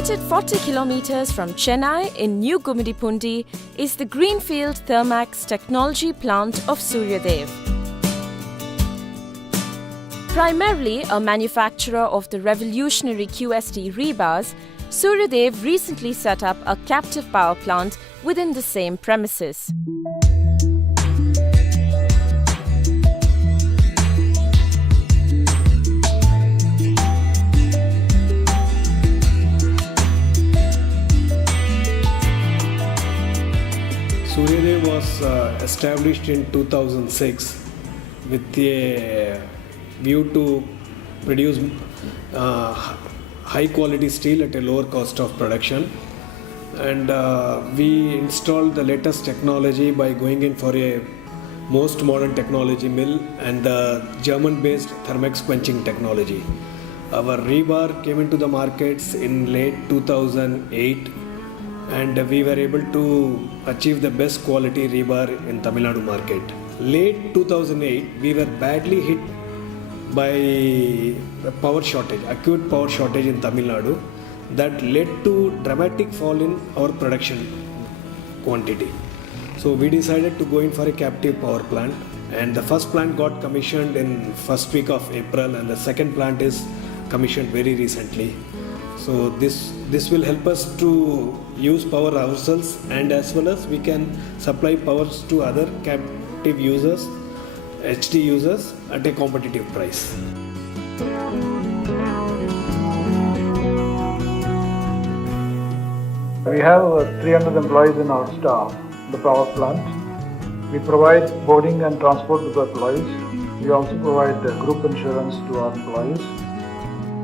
Located 40 kilometers from Chennai in New Gummidipoondi is the Greenfield Thermax technology plant of SURYADEV. Primarily a manufacturer of the revolutionary QST rebars, SURYADEV recently set up a captive power plant within the same premises. SURYADEV was established in 2006 with a view to produce high quality steel at a lower cost of production, and we installed the latest technology by going in for a most modern technology mill and the German based Thermax quenching technology. Our rebar came into the markets in late 2008 and we were able to achieve the best quality rebar in Tamilnadu market. Late 2008 we were badly hit by a power shortage, acute power shortage in Tamil Nadu that led to dramatic fall in our production quantity. So we decided to go in for a captive power plant, and the first plant got commissioned in first week of April and the second plant is commissioned very recently. So this will help us to use power ourselves, and as well as we can supply powers to other captive users, HD users at a competitive price. We have 300 employees in our staff, the power plant. We provide boarding and transport to the employees. We also provide group insurance to our employees.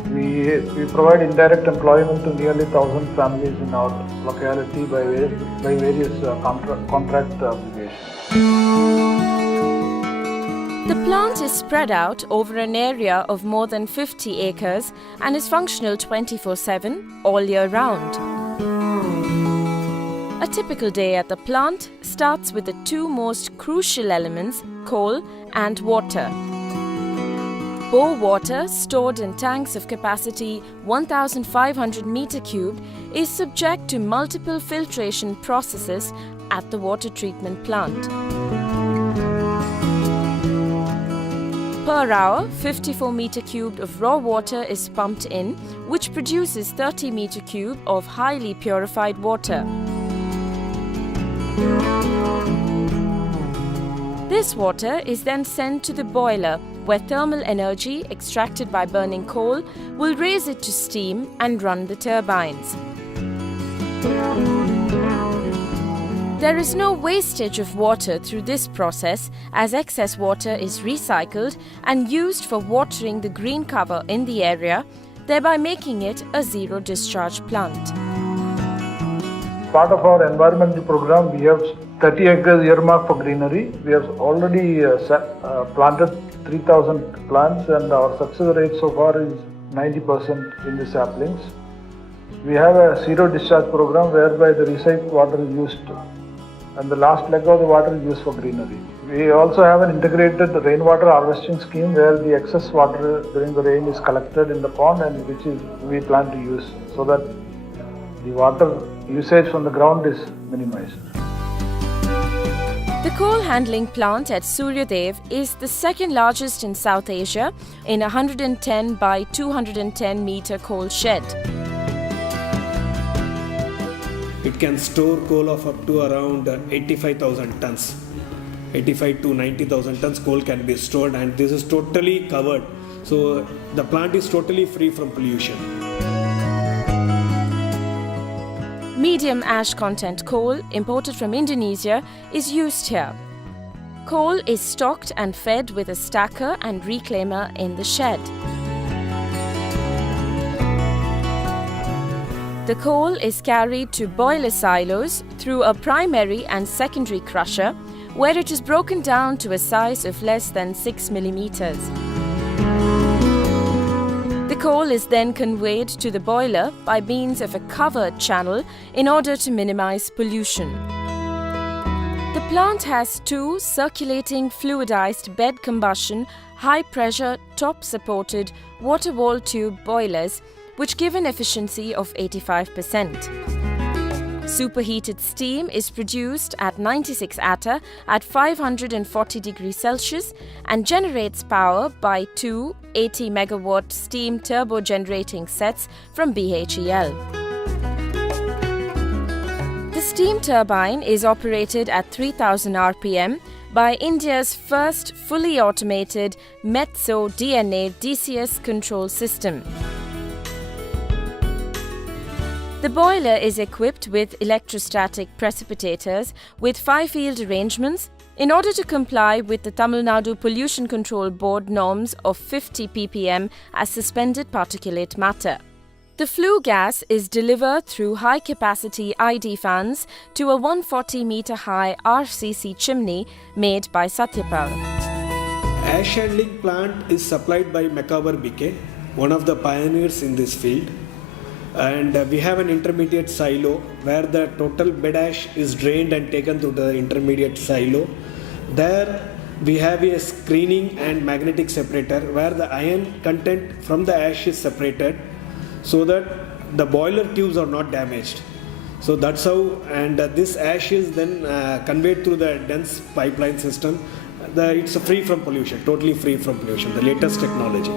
We provide indirect employment to nearly 1,000 families in our locality by various contract obligations. The plant is spread out over an area of more than 50 acres and is functional 24/7 all year round. A typical day at the plant starts with the two most crucial elements, coal and water. Bore water, stored in tanks of capacity 1,500 meter cubed, is subject to multiple filtration processes at the water treatment plant. Per hour, 54 meter cubed of raw water is pumped in, which produces 30 meter cube of highly purified water. This water is then sent to the boiler, where thermal energy extracted by burning coal will raise it to steam and run the turbines. There is no wastage of water through this process, as excess water is recycled and used for watering the green cover in the area, thereby making it a zero discharge plant. Part of our environmental program, we have 30 acres earmarked for greenery. We have already planted 3,000 plants, and our success rate so far is 90% in the saplings. We have a zero discharge program whereby the recycled water is used, and the last leg of the water is used for greenery. We also have an integrated rainwater harvesting scheme where the excess water during the rain is collected in the pond, and which we plan to use so that the water usage from the ground is minimized. The coal handling plant at SURYADEV is the second largest in South Asia in a 110 by 210 meter coal shed. It can store coal of up to around 85,000 tons. 85 to 90,000 tons coal can be stored, and this is totally covered. So the plant is totally free from pollution. Medium ash content coal imported from Indonesia is used here. Coal is stocked and fed with a stacker and reclaimer in the shed. The coal is carried to boiler silos through a primary and secondary crusher, where it is broken down to a size of less than 6 millimeters. The coal is then conveyed to the boiler by means of a covered channel in order to minimize pollution. The plant has two circulating fluidized bed combustion, high-pressure, top-supported water wall tube boilers which give an efficiency of 85%. Superheated steam is produced at 96 attar at 540 degrees Celsius and generates power by two 80 megawatt steam turbo generating sets from BHEL. The steam turbine is operated at 3000 RPM by India's first fully automated Metso DNA DCS control system. The boiler is equipped with electrostatic precipitators with 5-field arrangements in order to comply with the Tamilnadu Pollution Control Board norms of 50 ppm as suspended particulate matter. The flue gas is delivered through high-capacity ID fans to a 140-meter-high RCC chimney made by Satyapal. Ash handling plant is supplied by Macabre BK, one of the pioneers in this field. And we have an intermediate silo where the total bed ash is drained and taken to the intermediate silo. There we have a screening and magnetic separator where the iron content from the ash is separated so that the boiler tubes are not damaged. So that's how, and this ash is then conveyed through the dense pipeline system. It's free from pollution, totally free from pollution, the latest technology.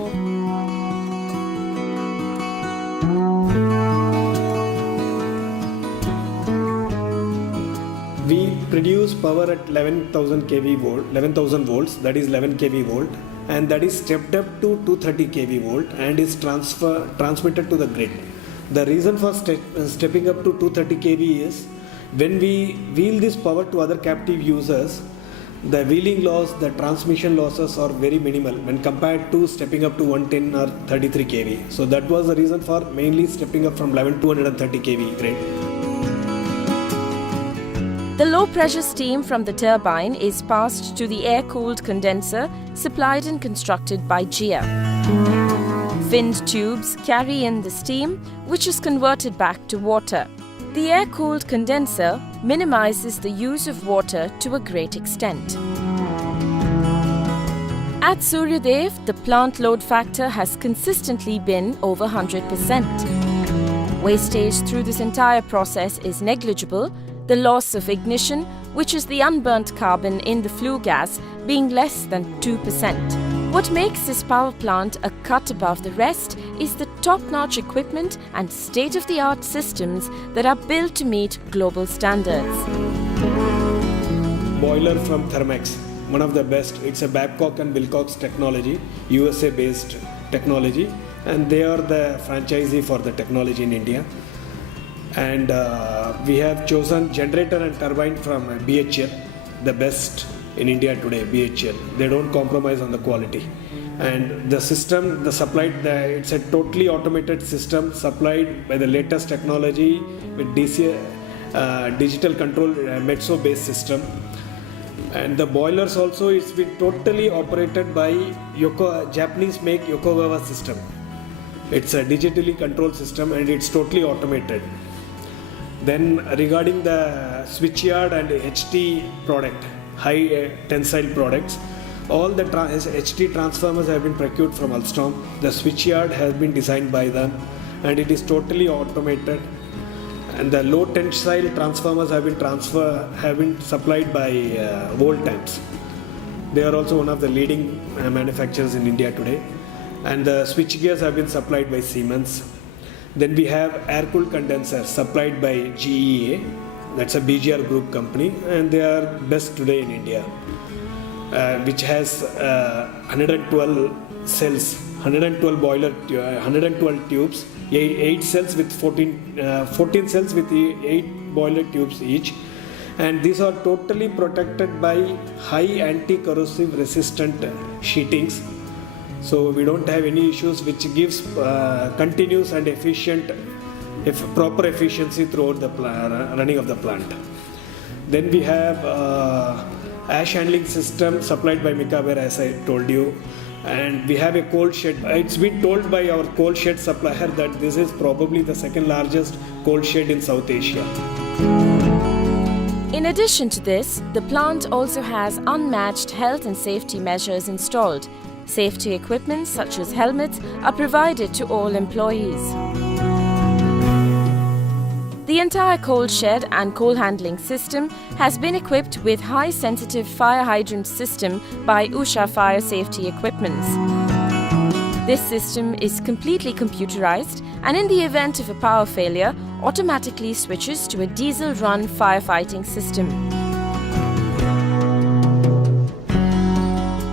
We produce power at 11,000 volts, that is 11 kV volt, and that is stepped up to 230 kV volt and is transmitted to the grid. The reason for stepping up to 230 kV is when we wheel this power to other captive users, the wheeling loss, the transmission losses are very minimal when compared to stepping up to 110 or 33 kV. So that was the reason for mainly stepping up from 11 to 230 kV grade. The low-pressure steam from the turbine is passed to the air-cooled condenser supplied and constructed by GIA. Finned tubes carry in the steam, which is converted back to water. The air-cooled condenser minimizes the use of water to a great extent. At SURYADEV, the plant load factor has consistently been over 100%. Wastage through this entire process is negligible, the loss of ignition, which is the unburnt carbon in the flue gas, being less than 2%. What makes this power plant a cut above the rest is the top-notch equipment and state-of-the-art systems that are built to meet global standards. Boiler from Thermex, one of the best. It's a Babcock and Wilcox technology, USA-based technology, and they are the franchisee for the technology in India. And we have chosen generator and turbine from BHEL, the best in India today, BHEL. They don't compromise on the quality. And the system, it's a totally automated system supplied by the latest technology with digital control Metso based system. And the boilers also, it's been totally operated by Japanese make Yokogawa system. It's a digitally controlled system and it's totally automated. Then regarding the switchyard and HT product, high tensile products, all the HT transformers have been procured from Alstom. The switchyard has been designed by them and it is totally automated. And the low tensile transformers have been supplied by Voltamps. They are also one of the leading manufacturers in India today. And the switch gears have been supplied by Siemens. Then we have air-cooled condensers supplied by GEA, that's a BGR group company, and they are best today in India, which has 112 cells, 112 boiler, 112 tubes, 8 cells with 14 cells with 8 boiler tubes each, and these are totally protected by high anti-corrosive resistant sheetings. So we don't have any issues, which gives continuous and efficient, proper efficiency throughout the running of the plant. Then we have ash handling system supplied by Macabre, as I told you, and we have a cold shed. It's been told by our cold shed supplier that this is probably the second largest cold shed in South Asia. In addition to this, the plant also has unmatched health and safety measures installed. Safety equipment such as helmets are provided to all employees. The entire coal shed and coal handling system has been equipped with high-sensitive fire hydrant system by Usha Fire Safety Equipments. This system is completely computerized and in the event of a power failure, automatically switches to a diesel-run firefighting system.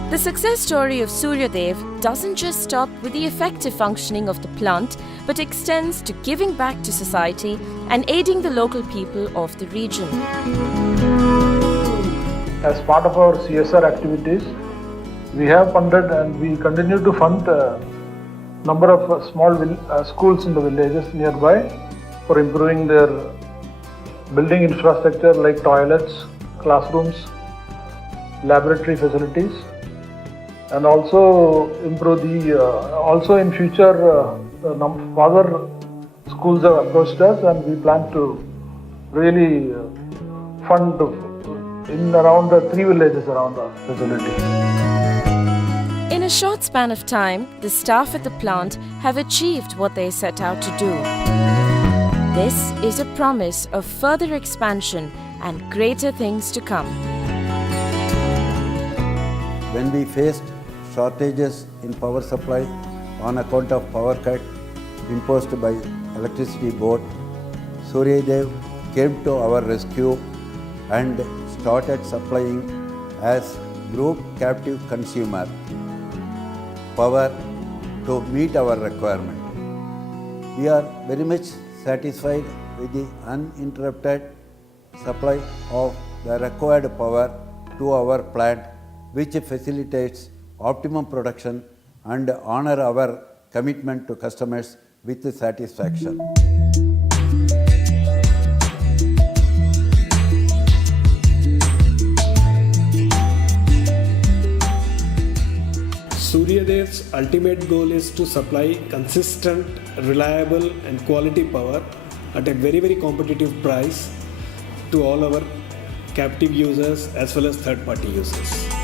The success story of SURYADEV doesn't just stop with the effective functioning of the plant, but extends to giving back to society and aiding the local people of the region. As part of our CSR activities, we have funded and we continue to fund a number of small schools in the villages nearby for improving their building infrastructure like toilets, classrooms, laboratory facilities, and also improve the also in future other schools have approached us and we plan to really fund in around 3 villages around the facility. In a short span of time, the staff at the plant have achieved what they set out to do. This is a promise of further expansion and greater things to come. When we faced shortages in power supply on account of power cut imposed by electricity board, SURYADEV came to our rescue and started supplying as group captive consumer power to meet our requirement. We are very much satisfied with the uninterrupted supply of the required power to our plant, which facilitates optimum production and honor our commitment to customers with satisfaction. SURYADEV's ultimate goal is to supply consistent, reliable and quality power at a very, very competitive price to all our captive users as well as third-party users.